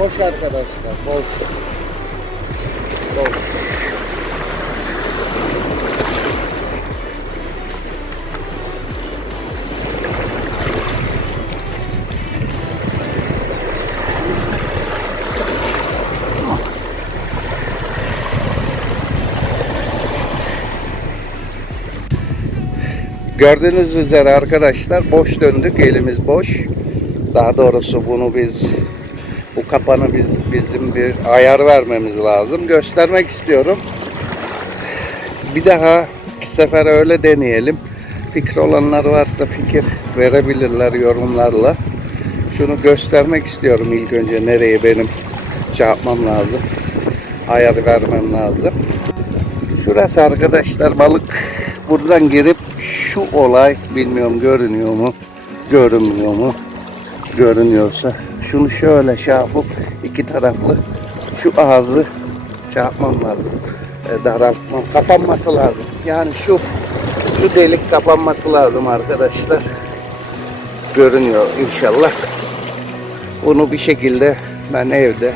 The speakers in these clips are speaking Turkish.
Boş arkadaşlar, boş. Boş. Gördüğünüz üzere arkadaşlar boş döndük, elimiz boş. Daha doğrusu bunu biz bu kapanı biz bizim bir ayar vermemiz lazım. Göstermek istiyorum. Bir daha iki sefer öyle deneyelim. Fikri olanlar varsa fikir verebilirler yorumlarla. Şunu göstermek istiyorum ilk önce nereye benim şey lazım. Ayar vermem lazım. Şurası arkadaşlar balık buradan girip şu olay bilmiyorum görünüyor mu? Görünmüyor mu? Görünüyorsa şunu şöyle şey iki taraflı şu ağzı şey lazım. E, daraltmam, kapanması lazım. Yani şu şu delik kapanması lazım arkadaşlar. Görünüyor inşallah. Bunu bir şekilde ben evde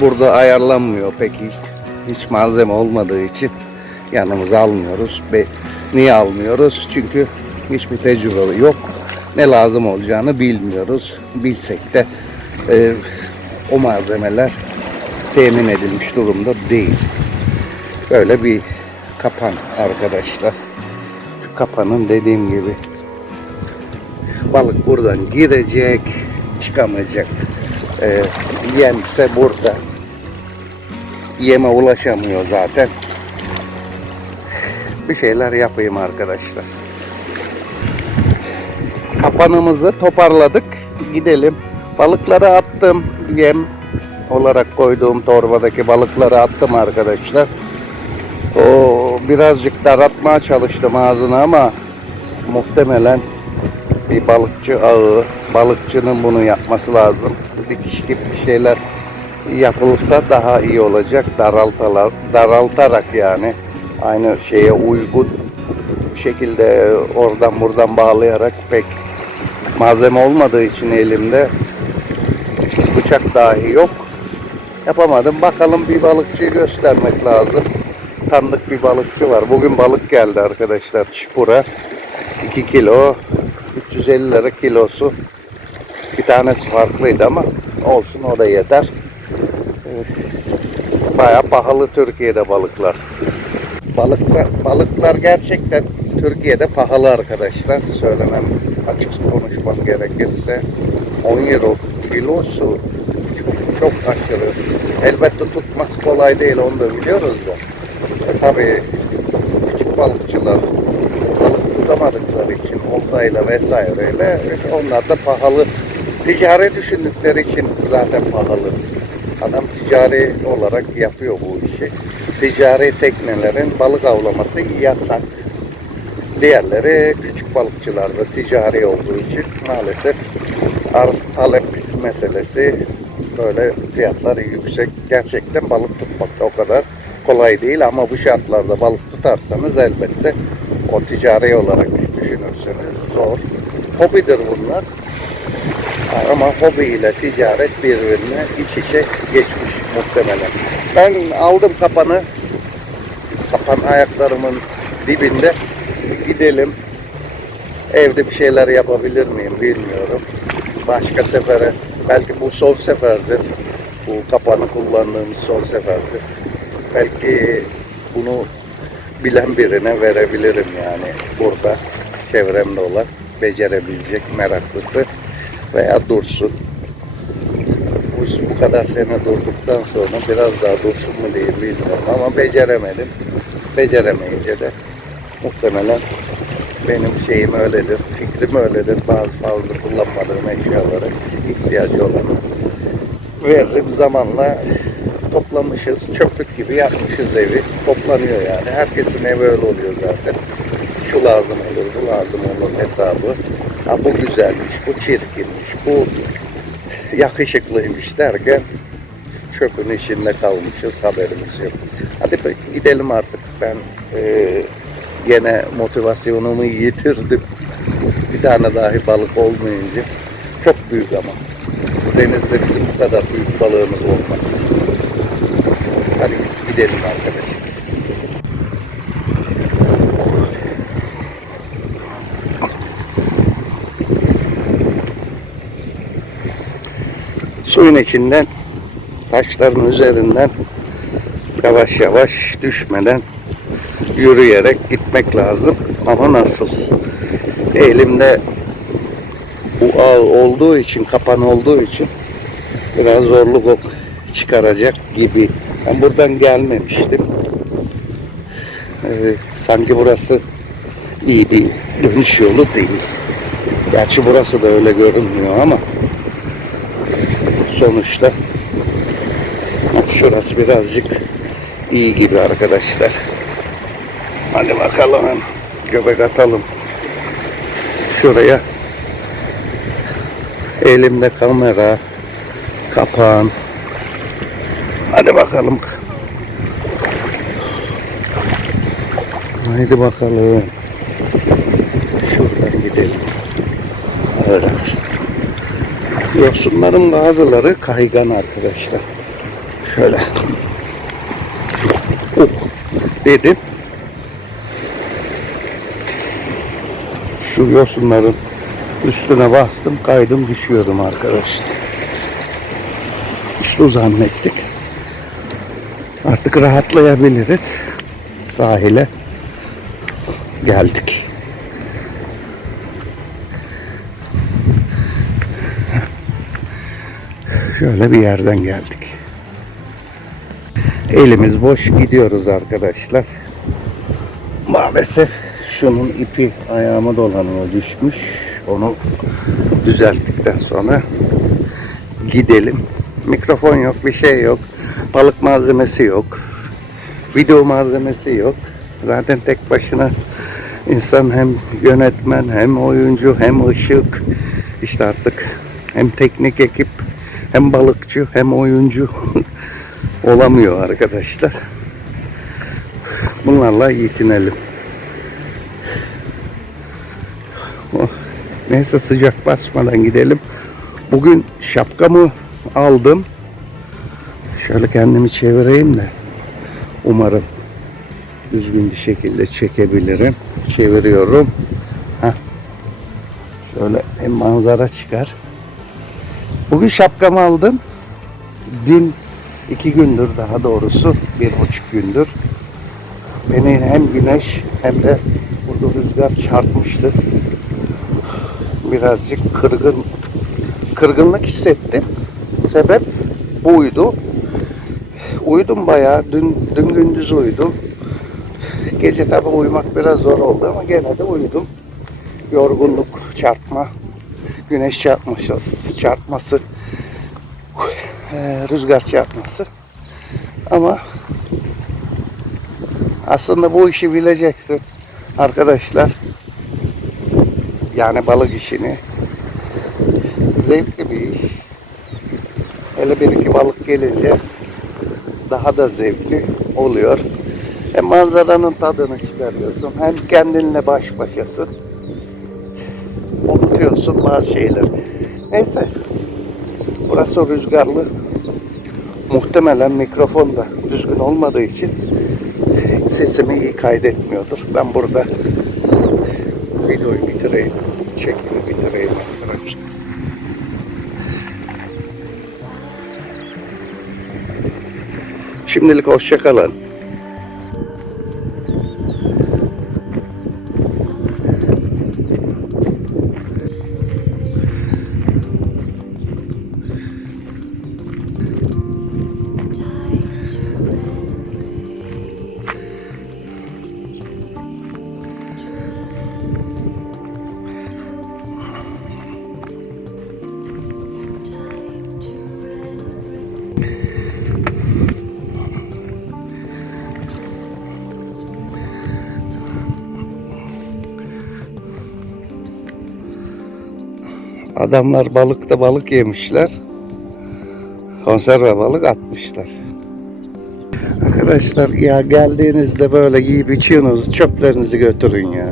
burada ayarlanmıyor pek hiç, hiç malzeme olmadığı için yanımıza almıyoruz. Be, niye almıyoruz? Çünkü hiçbir tecrübe yok. Ne lazım olacağını bilmiyoruz. Bilsek de e, o malzemeler temin edilmiş durumda değil. Böyle bir kapan arkadaşlar. Şu kapanın dediğim gibi balık buradan girecek, çıkamayacak. E, yemse burada. Yeme ulaşamıyor zaten. Bir şeyler yapayım arkadaşlar. Kapanımızı toparladık. Gidelim. Balıkları attım. Yem olarak koyduğum torbadaki balıkları attım arkadaşlar. O birazcık daraltmaya çalıştım ağzını ama muhtemelen bir balıkçı ağı, balıkçının bunu yapması lazım. Dikiş gibi şeyler yapılırsa daha iyi olacak. Daraltalar, daraltarak yani aynı şeye uygun şekilde oradan buradan bağlayarak pek malzeme olmadığı için elimde bıçak dahi yok. Yapamadım. Bakalım bir balıkçıyı göstermek lazım. Tanıdık bir balıkçı var. Bugün balık geldi arkadaşlar Çipura. 2 kilo 350 lira kilosu. Bir tanesi farklıydı ama olsun o da yeter. Bayağı pahalı Türkiye'de balıklar. Balıklar, balıklar gerçekten Türkiye'de pahalı arkadaşlar. Söylemem açık konuşmak gerekirse 10 euro kilosu çok, aşırı. Elbette tutması kolay değil onu da biliyoruz da. E, tabii küçük balıkçılar balık tutamadıkları için oltayla vesaireyle e, onlar da pahalı. Ticari düşündükleri için zaten pahalı. Adam ticari olarak yapıyor bu işi. Ticari teknelerin balık avlaması yasak. Diğerleri küçük balıkçılarda ticari olduğu için maalesef arz talep meselesi böyle fiyatları yüksek. Gerçekten balık tutmak da o kadar kolay değil ama bu şartlarda balık tutarsanız elbette o ticari olarak düşünürseniz zor. Hobidir bunlar. Ama hobi ile ticaret birbirine iç içe geçmiş muhtemelen. Ben aldım kapanı. Kapan ayaklarımın dibinde. Gidelim. Evde bir şeyler yapabilir miyim bilmiyorum. Başka sefere belki bu son seferdir. Bu kapanı kullandığımız son seferdir. Belki bunu bilen birine verebilirim yani burada çevremde olan becerebilecek meraklısı veya dursun. Bu, bu kadar sene durduktan sonra biraz daha dursun mu diye bilmiyorum ama beceremedim. Beceremeyince de muhtemelen benim şeyim öyledir, fikrim öyledir. Bazı fazla kullanmadığım eşyalara ihtiyacı olanı veririm zamanla toplamışız. Çöplük gibi yapmışız evi. Toplanıyor yani. Herkesin evi öyle oluyor zaten. Şu lazım olur, bu lazım olur hesabı. Ha bu güzelmiş, bu çirkinmiş, bu yakışıklıymış derken çöpün içinde kalmışız, haberimiz yok. Hadi gidelim artık. Ben eee gene motivasyonumu yitirdim. Bir tane dahi balık olmayınca. Çok büyük ama. Denizde bizim bu kadar büyük balığımız olmaz. Hadi gidelim arkadaşlar. Suyun içinden taşların üzerinden yavaş yavaş düşmeden yürüyerek gitmek lazım. Ama nasıl? Elimde bu ağ olduğu için, kapan olduğu için biraz zorluk çıkaracak gibi. Ben buradan gelmemiştim. Ee, sanki burası iyi bir dönüş yolu değil. Gerçi burası da öyle görünmüyor ama sonuçta şurası birazcık iyi gibi arkadaşlar. Hadi bakalım. Göbek atalım. Şuraya. Elimde kamera. Kapağım. Hadi bakalım. Haydi bakalım. Şuradan gidelim. Öyle. Yosunların bazıları kaygan arkadaşlar. Şöyle. Oh, dedim. Şu yosunların üstüne bastım kaydım düşüyordum arkadaşlar. Su zannettik. Artık rahatlayabiliriz. Sahile geldik. Şöyle bir yerden geldik. Elimiz boş gidiyoruz arkadaşlar. Maalesef şunun ipi ayağıma dolanıyor düşmüş. Onu düzelttikten sonra gidelim. Mikrofon yok, bir şey yok. Balık malzemesi yok. Video malzemesi yok. Zaten tek başına insan hem yönetmen, hem oyuncu, hem ışık. İşte artık hem teknik ekip, hem balıkçı, hem oyuncu olamıyor arkadaşlar. Bunlarla yetinelim. Neyse sıcak basmadan gidelim. Bugün şapkamı aldım. Şöyle kendimi çevireyim de umarım düzgün bir şekilde çekebilirim. Çeviriyorum. Heh. Şöyle hem manzara çıkar. Bugün şapkamı aldım. Dün iki gündür daha doğrusu bir buçuk gündür. Beni hem güneş hem de burada rüzgar çarpmıştı. Birazcık kırgın kırgınlık hissettim. Sebep buydu. Uyudum bayağı. Dün, dün gündüz uyudum. Gece tabi uyumak biraz zor oldu ama gene de uyudum. Yorgunluk, çarpma, güneş çarpması, çarpması, eee, rüzgar çarpması. Ama aslında bu işi bilecektir arkadaşlar. Yani balık işini. Zevkli bir iş. Hele bir iki balık gelince daha da zevkli oluyor. Hem manzaranın tadını çıkarıyorsun hem kendinle baş başasın. Unutuyorsun bazı şeyler. Neyse. Burası rüzgarlı. Muhtemelen mikrofon da düzgün olmadığı için sesimi iyi kaydetmiyordur. Ben burada videoyu bitireyim. Çekimi bitireyim arkadaşlar. Şimdilik hoşçakalın. Adamlar balıkta balık yemişler. Konserve balık atmışlar. Arkadaşlar ya geldiğinizde böyle yiyip içiyorsunuz çöplerinizi götürün ya.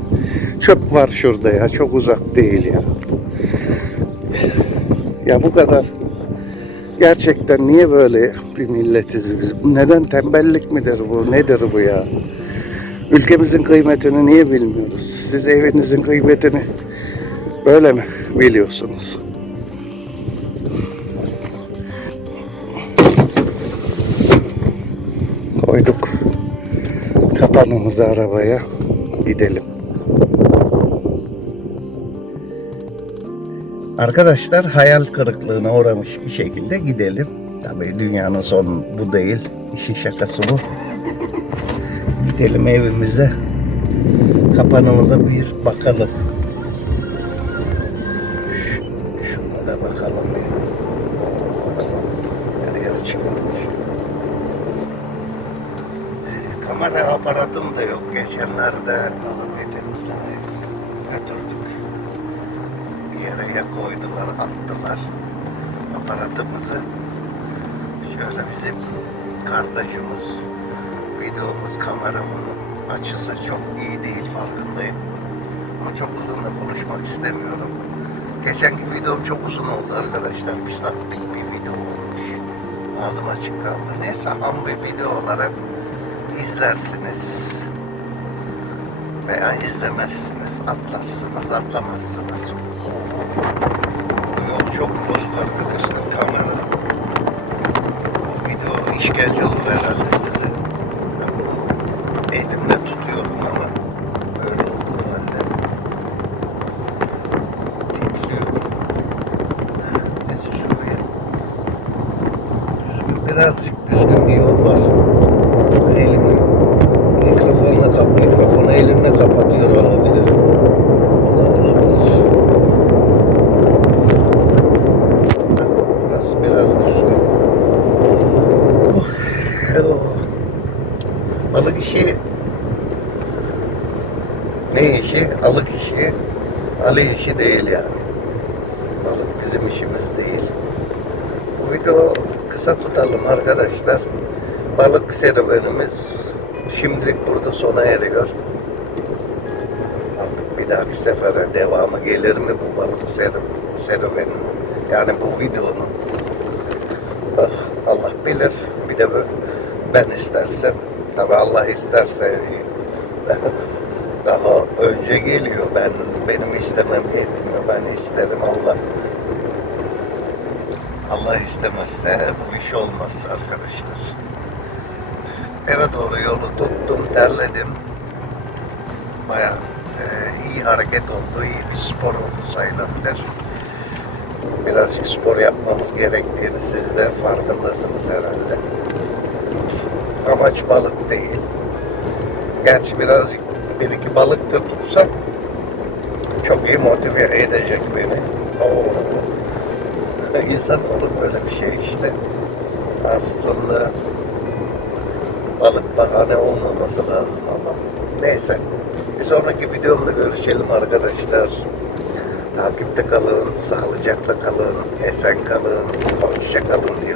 Çöp var şurada ya çok uzak değil ya. Ya bu kadar gerçekten niye böyle bir milletiz biz? Neden tembellik midir bu? Nedir bu ya? Ülkemizin kıymetini niye bilmiyoruz? Siz evinizin kıymetini böyle mi biliyorsunuz? Koyduk kapanımızı arabaya gidelim. Arkadaşlar hayal kırıklığına uğramış bir şekilde gidelim. Tabii dünyanın sonu bu değil. İşin şakası bu. Gidelim evimize. Kapanımıza bir bakalım. Kamera aparatım da yok. Geçenlerde arabayı temizlemeye götürdük. Bir yere koydular, attılar aparatımızı. Şöyle bizim kardeşimiz, videomuz, kameramızın açısı çok iyi değil farkındayım. Ama çok uzun da konuşmak istemiyorum. Geçenki videom çok uzun oldu arkadaşlar. Bir saatlik bir video olmuş. Ağzım açık kaldı. Neyse ham bir video olarak izlersiniz. Veya izlemezsiniz. Atlarsınız, atlamazsınız. Bu yol çok bozuk arkadaşlar. Kamera. Bu video işkence olur herhalde size. Ben bunu elimle tutuyorum ama böyle olduğu halde titriyor. Neyse şuraya. Düzgün, birazcık düzgün bir yol var. Elimi mikrofonla kap, mikrofonu elimle kapatıyor olabilirim. O da olabilir. Burası biraz düzgün. Oh, oh. Balık işi ne işi? Alık işi. Ali işi değil yani. Balık bizim işimiz değil. Bu video kısa tutalım arkadaşlar. Balık serüvenimiz şimdilik burada sona eriyor. Artık bir dahaki sefere devamı gelir mi bu balık serü serüveninin? Yani bu videonun. Ah, Allah bilir. Bir de bu- ben istersem. Tabi Allah isterse daha önce geliyor. Ben benim istemem yetmiyor. Ben isterim Allah. Allah istemezse bu iş olmaz arkadaşlar. Eve doğru yolu tuttum, terledim. Baya iyi hareket oldu, iyi bir spor oldu sayılabilir. Birazcık spor yapmamız gerektiğini siz de farkındasınız herhalde. Amaç balık değil. Gerçi birazcık bir iki balık da tutsam çok iyi motive edecek beni. Oo. İnsan olur böyle bir şey işte. Aslında balık bahane olmaması lazım ama neyse. Bir sonraki videomda görüşelim arkadaşlar. Takipte kalın, sağlıcakla kalın, esen kalın, hoşça kalın